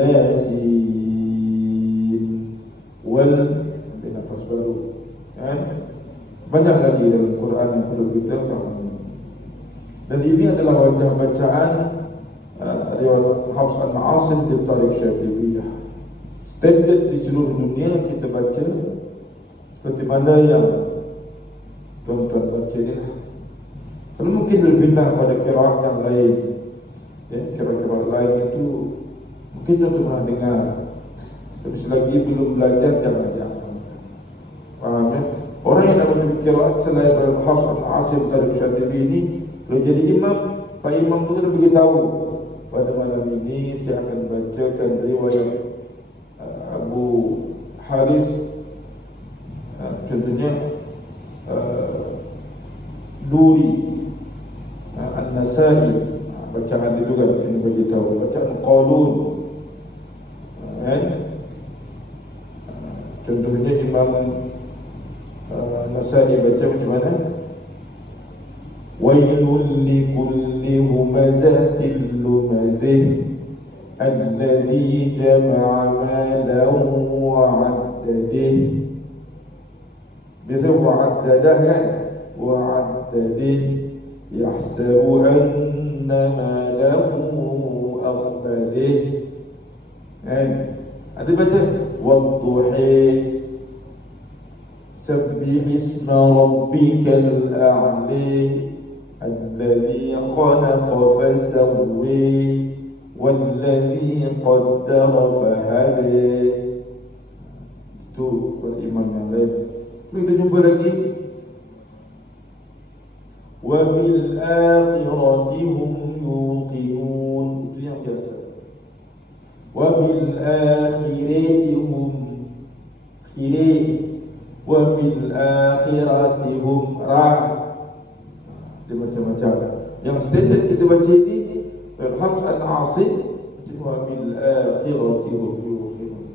Yasin wal ambil nafas baru kan? Banyak lagi dalam Quran yang perlu kita fahami. Dan ini adalah wajah bacaan uh, riwayat Hafs al-Asim di Tariq Syafibiyah standard di seluruh dunia kita baca seperti mana yang tuan-tuan baca ni lah. Kalau mungkin berpindah pada kiraat yang lain ya, kira-kira lain itu mungkin tuan pernah dengar. Tapi selagi belum belajar jangan jangan faham ya? Orang yang dapat kiraat selain Hafs al-Asim Tariq Syatibi ini kalau jadi imam. Pak Imam itu kena beritahu pada malam ini saya akan bacakan riwayat uh, Abu Haris. Uh, contohnya uh, Duri An-Nasai. Bacaan itu kan kena beritahu. Bacaan Qalun dan contohnya Imam Nasai baca macam mana Wailul likulli humazatil lumazih الذي جمع مالا وعدده مثل وعدده وعدده يحسب أن ماله أخلده Ada baca Wadduhi Sabbih isma rabbikal a'li الذي خلق فسوي والذي قدر فهدي itu beriman yang lain kita jumpa وبالآخرة هم يوقنون itu yang biasa وبالآخرة هم خير وبالآخرة هم راح dia macam-macam yang standard kita baca ini Hafs al-Asim wa bil akhirati hum yuqinun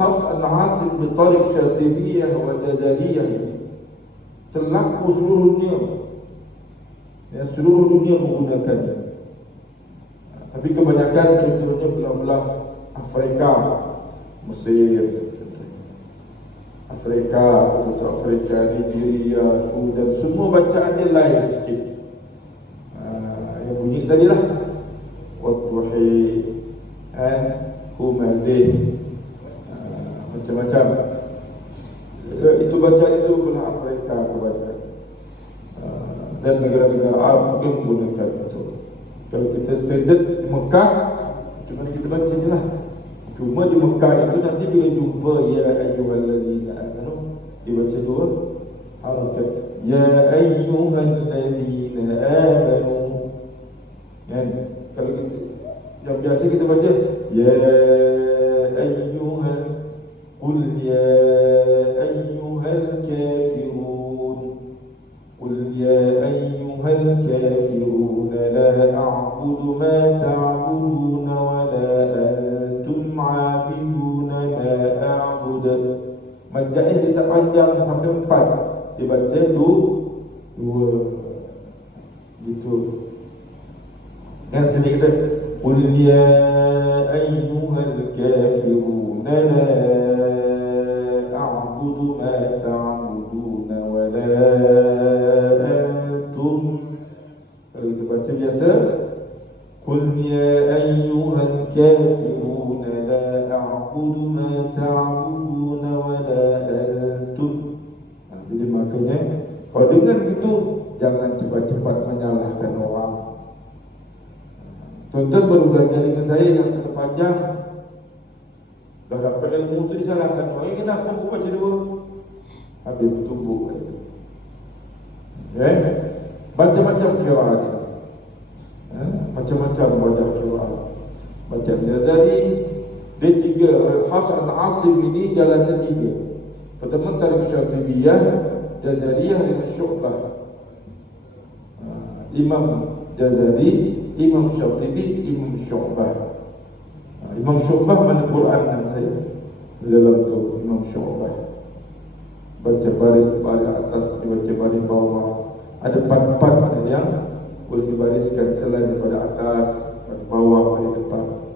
Hafs al-Asim bi tariq syatibiyah wa jazaliyah ini terlaku seluruh dunia ya, seluruh dunia menggunakannya tapi kebanyakan contohnya belah-belah Afrika Mesir Afrika, atau Afrika, Nigeria, Sudan, semua bacaan dia lain sikit. Uh, yang bunyi tadi lah. Wadduhi, and Humazih, uh, macam-macam. Uh, itu bacaan itu pula Afrika kebanyakan. Uh, dan negara-negara Arab juga menggunakan. Kalau kita standard Mekah, cuma kita baca je lah. Cuma di Mekah itu nanti bila jumpa ya ayyuhallazina amanu dibaca dua harakat ya ayyuhallazina amanu. Kan? Kalau kita yang biasa kita baca ya ayyuhal qul ya ayyuhal kafirun qul ya ayyuhal kafirun la a'budu ma ta'budun wa la antum 'abiduna ma a'budu Majlis dia tak panjang sampai empat Dia baca dua Dua Gitu Dan sedih kata Qul ya ayyuhal kafirun La a'budu ma ta'buduna Wa la ya ayyuhal kafirun La a'budu ma ta'buduna Wa la antum. Ha, Jadi makanya Kalau dengar begitu Jangan cepat-cepat menyalahkan orang. Tuan-tuan baru belajar dengan saya yang kena panjang. Dah dapat ilmu tu disalahkan orang. Eh kenapa aku baca dua? Habis bertumbuk. Eh? Macam-macam kira ni. eh? Macam-macam wajah kira Macam Nazari Dia tiga. Hafs al-Asim ini jalannya tiga. Pertama Tariq Syafibiyah Jazariyah dengan Syuqbah Ah, Imam Jazari Imam Syafiri, Imam Syu'bah. Ah, Imam Syu'bah mana Quran yang saya? Dalam tu Imam Syu'bah. Baca baris baris atas Baca baris bawah. Ada part-part yang Boleh dibariskan selain daripada atas Pada bawah, pada depan.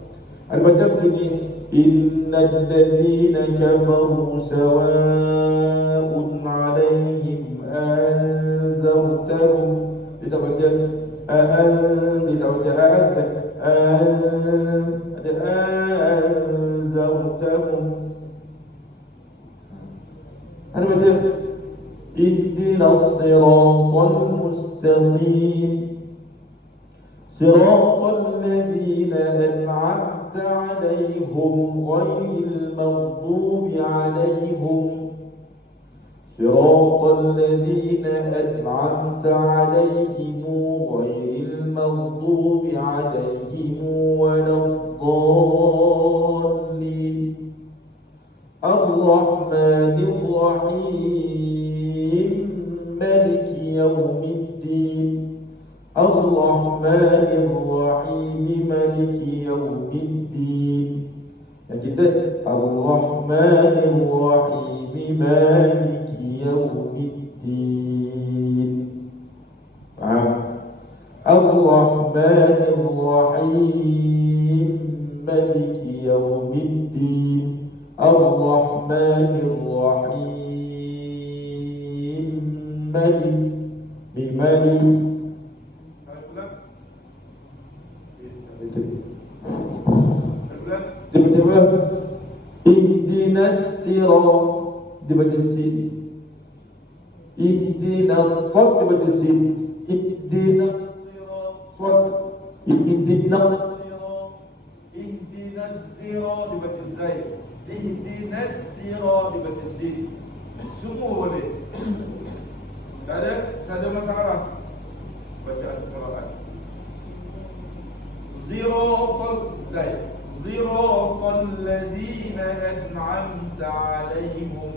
Ada baca begini Innal ladhina kafaru sawa'un alaihim anzartahum Kita baca A'an Kita baca A'an Ada anzartahum Ada baca اهدنا الصراط المستقيم. صراط الذين أنعمت عليهم غير المغضوب عليهم. صراط الذين أنعمت عليهم غير المغضوب عليهم ولا الضالين. الرحمن الرحيم. ملك يوم الدين. الرحمن الرحيم ملك يوم الدين. Kita الرحمن الرحيم مالك يوم الدين. الرحمن الرحيم ملك يوم الدين. الرحمن الرحيم. لمن لمن تبقى تمام اهدنا الصراط تبقى السين. اهدنا الصراط تبقى السين. اهدنا الصراط اهدنا اهدنا الصراط تبقى إزاي اهدنا الصراط تبقى السين. شو هو ليه kada ta zama tara wacce aka kuma ba zero zai صراط الذين أنعمت عليهم.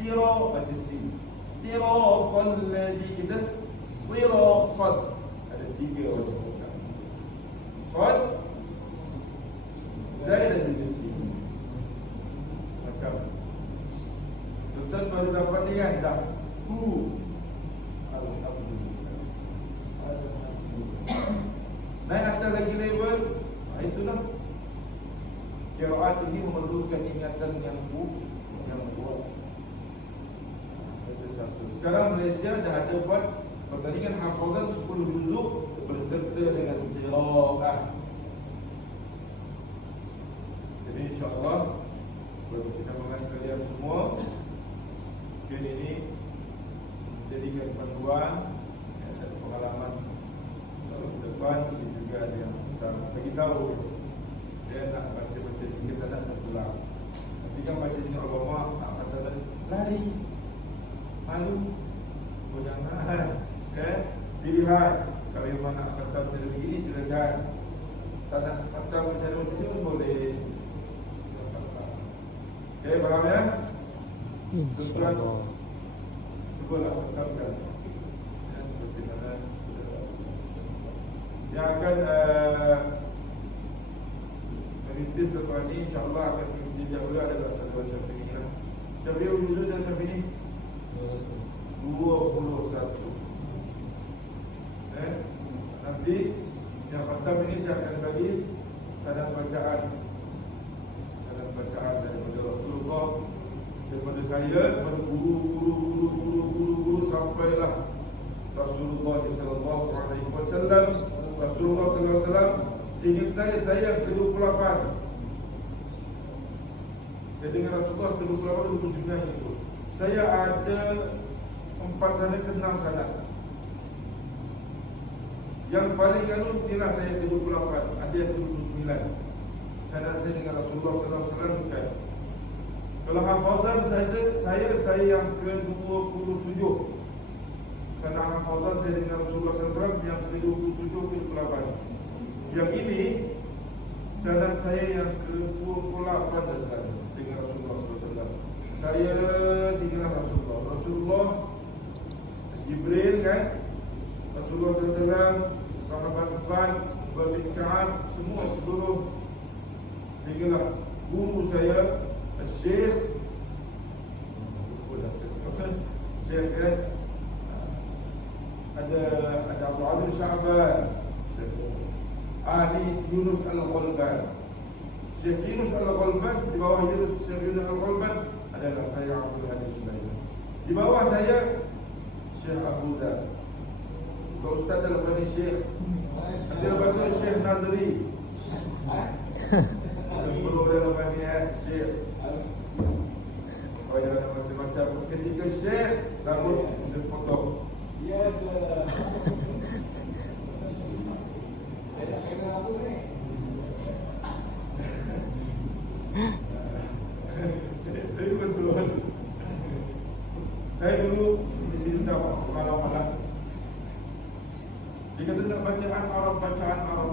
صراط السين صراط الذين صراط صد. التيجي صد؟ زائدة من السين macam. tuan baru dapat ni kan? Tak. Hu Alhamdulillah. Naik atas lagi level Nah, itulah. Kiraat ini memerlukan ingatan yang kuat Yang kuat. Sekarang Malaysia dah ada buat Pertandingan hafazan 10 duduk Berserta dengan kiraat Jadi insyaAllah mengatakan kalian semua. Mungkin ini Menjadikan panduan Dan pengalaman Kalau ke depan Ini juga ada yang kita bagi tahu Dia nak baca-baca Kita tak nak terpulang Nanti kan baca dengan ulama Nak kata lari Malu Oh jangan Eh Pilihan. Kalau yang nak kata macam begini silakan Tak nak kata macam macam ni pun boleh. Okay, faham ya? Tuan-tuan Cubalah katakan Ya, seperti mana? Yang akan uh, Merintis lepas ni InsyaAllah akan merintis dahulu adalah Satu Syafi'i lah. Syafi'i dulu dan Syafi'i 21 Eh? Nanti Yang khatam ini saya akan bagi Sanat bacaan. Sanat bacaan daripada Rasulullah Daripada saya Daripada sehingga saya saya yang ke-28 saya dengar Rasulullah ke-28 29 itu. Saya ada empat sana ke enam sana yang paling anu ialah saya ke-28 ada yang ke-29 sana saya dengan Rasulullah wasallam bukan. Kalau hafazan saya saya saya yang ke-27 Sana hafazan saya dengan Rasulullah SAW yang ke-27 ke-28 Yang ini Sanad saya yang ke-28 dan dengan Rasulullah SAW Saya dengan Rasulullah. Rasulullah Jibril kan? Rasulullah SAW Sahabat Babin Ka'ab Semua seluruh. Sehinggalah Guru saya Syekh Syekh kan? Ada ada Abu Adil Syaban ada Ali Yunus Al-Ghalban Syekh Yunus Al-Ghalban Di bawah Yunus Syekh Yunus Al-Ghalban Adalah saya Abdul Hadi Sulaiman Di bawah saya Syekh Abu Dhar Kalau Ustaz dalam ni Syekh. Nanti lepas tu Syekh Nazri. Perlu dalam ni eh Syekh. Oh ya macam-macam. Ketika Syekh Rambut Bisa potong. Yes. uh, Saya dulu Di sini tak malam-malam. Dia kata nak bacaan Arab Bacaan Arab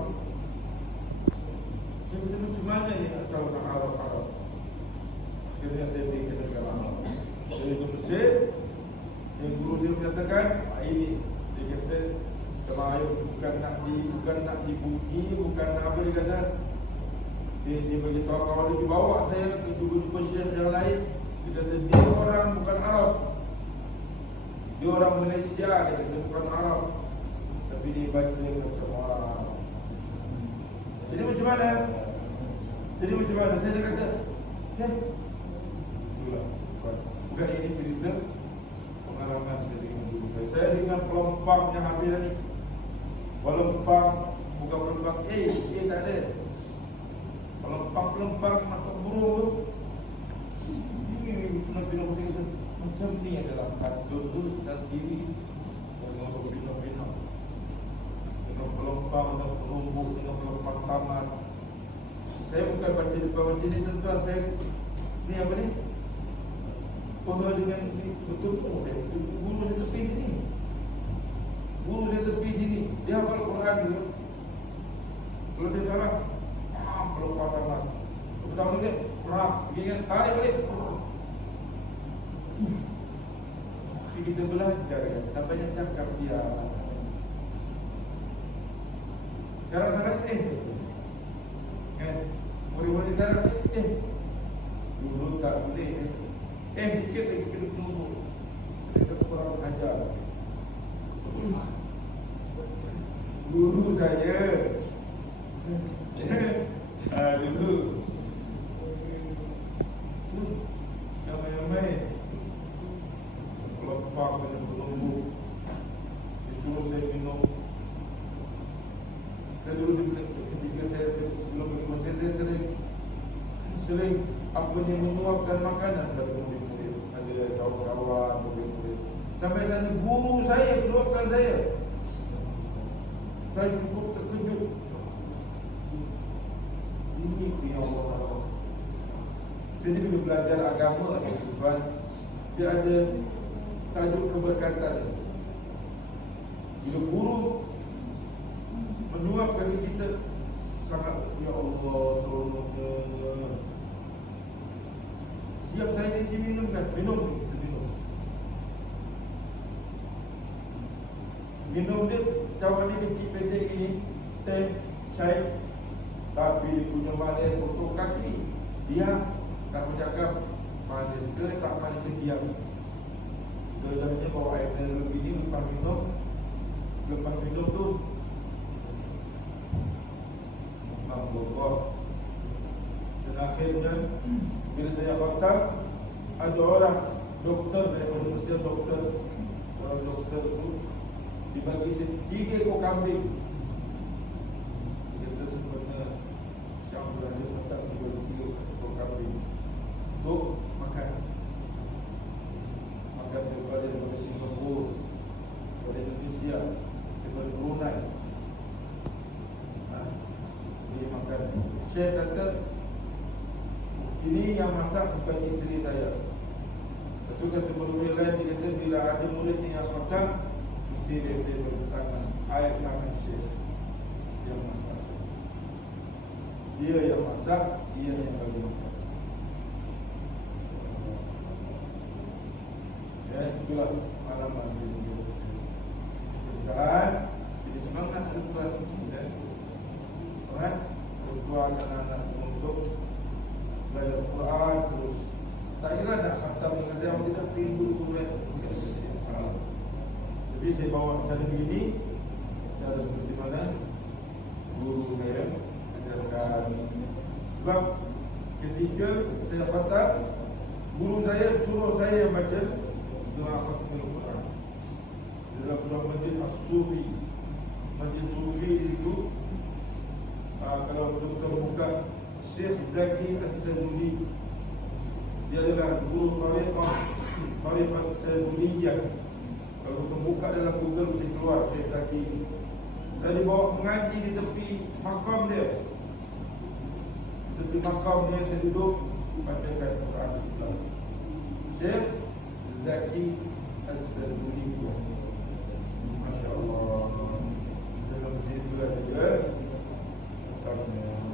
Saya kata macam mana ni Nak nak Arab Arab Akhirnya saya pergi ke negara Arab Saya ke Mesir. Saya guru dia menyatakan "Ah, Ini Dia kata Kalau air bukan nak di Bukan nak dipuji Bukan nak apa dia kata. Dia, dia beritahu kawan dia dibawa saya ke jumpa syekh yang lain dia kata dia orang bukan Arab. Dia orang Malaysia dia kata bukan Arab. Tapi dia baca macam orang jadi macam mana? Jadi macam mana? Saya dia kata eh itulah. Bukan, ini cerita pengalaman saya dengan guru saya. Dengan yang hampir ni pelompang bukan pelompang eh eh tak ada. Pelempang-pelempang mata burung tu. Ini Nabi saya kata Macam ni adalah kartun tu dan TV Dengan berbina-bina Dengan pelempang dengan penumbuk Dengan pelempang taman. Saya bukan baca depan macam ni tuan-tuan. Saya Ni apa ni? Pohon dengan ni Betul saya, Guru saya tepi sini Guru saya tepi sini. Dia hafal Quran dulu. Kalau saya salah kalau kau tak nak Betul ni Rap Dia kan tarik balik. Tapi kita belajar kan Tak banyak cakap dia. Sekarang-sekarang eh. Kan Murid-murid sekarang eh. Dulu tak boleh eh. Eh sikit lagi kena tunggu Kita kurang ajar Guru saya. Ah, dulu. Yang main-main Lepak dengan penunggu Disuruh saya minum. Saya dulu ketika saya sebelum pergi masjid saya sering Sering apa ni menyuapkan makanan pada murid-murid. Ada kawan-kawan, murid-murid. Sampai sana guru saya suapkan saya Saya cukup terkejut. Ini punya Allah Jadi bila belajar agama tuan Dia ada tajuk keberkatan. Bila guru Menyuapkan kita Sangat Ya Allah Seronoknya. Siap saya ni diminumkan Minum kita minum dia Cawan dia kecil pendek ini Teh Syait tapi dia punya mana potong kaki Dia tak bercakap Manis ke tak manis ke diam Sebenarnya bawa air lebih ni lepas minum Lepas minum tu Allah Dan akhirnya Bila saya khatam Ada orang Doktor dari Mesir doktor Orang doktor tu Dibagi tiga ekor kambing. Kita sebenarnya Syam berada Tetap tiga tiga ekor kambing. Untuk makan. Makan daripada Daripada Singapura. Daripada Indonesia. Daripada Brunei. Ha? Ini makan. Syekh kata Ini yang masak bukan isteri saya. Lepas tu kata murid lain Dia kata bila ada murid ni yang makan Mesti dia dia bertangan Air tangan Syekh Dia masak Dia yang masak Dia yang bagi makan Ya, itulah pengalaman dia. Dan jadi semangat Al-Quran ya. Semangat bertuakan anak untuk belajar Al-Quran terus. Tak kira nak dia Mesti tak pintu Quran Jadi saya bawa cara begini. Cara seperti mana? Guru saya ajarkan sebab ketika saya khatam guru saya suruh saya yang baca doa khatamul Quran. Dalam sebuah masjid As-Sufi. Masjid Sufi itu uh, kalau betul-betul buka Syekh Zaki As-Saduli dia adalah guru tariqah tariqah Saduliyah kalau betul buka dalam Google mesti keluar Syekh Zaki saya dibawa mengaji di tepi makam dia. Di tepi makam dia saya duduk bacakan Quran Syekh Zaki As-Saduli. Masya Allah. Dalam masjid pula juga. Ustaznya